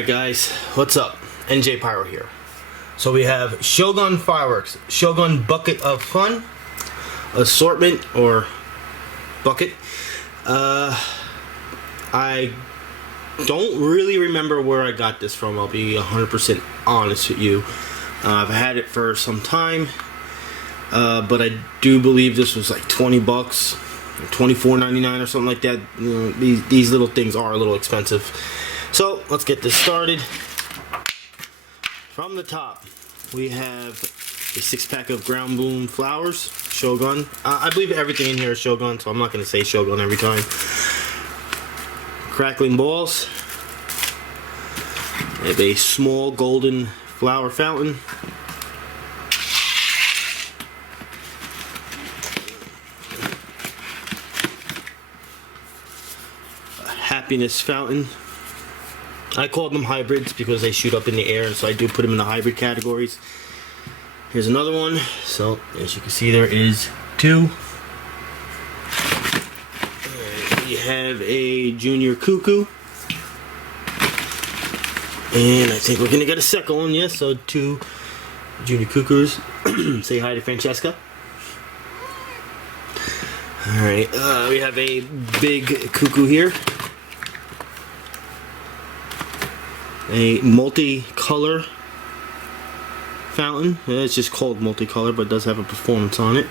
Alright guys, what's up? NJ Pyro here. So we have Shogun fireworks, Shogun bucket of fun, assortment or bucket. I don't really remember where I got this from, I'll be 100% honest with you. I've had it for some time, but I do believe this was like 20 bucks, $24.99 or something like that. You know, these little things are a little expensive. So let's get this started. From the top, we have a 6-pack of ground bloom flowers, Shogun. I believe everything in here is Shogun, so I'm not going to say Shogun every time. Crackling balls. I have a small golden flower fountain. A happiness fountain. I call them hybrids because they shoot up in the air, and so I do put them in the hybrid categories. Here's another one. So as you can see, there is two. We have a junior cuckoo, and I think we're gonna get a second one. Yes, so two junior cuckoos. Say hi to Francesca. All right, we have a big cuckoo here. A multicolor fountain. It's just called multicolor, but it does have a performance on it.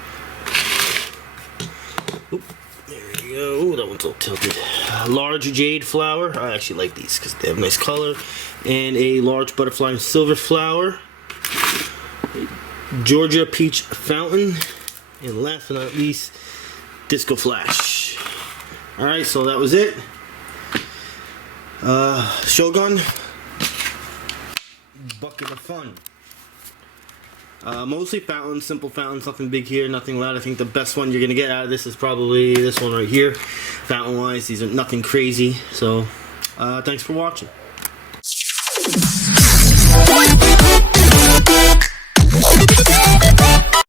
Oop, there we go. Ooh, that one's a little tilted. Large jade flower. I actually like these because they have nice color. And a large butterfly and silver flower. Georgia peach fountain. And last but not least, disco flash. Alright, so that was it. Shogun bucket of fun. Mostly fountains, simple fountains, nothing big here, nothing loud. I think the best one you're gonna get out of this is probably this one right here. Fountain wise, these are nothing crazy. So thanks for watching.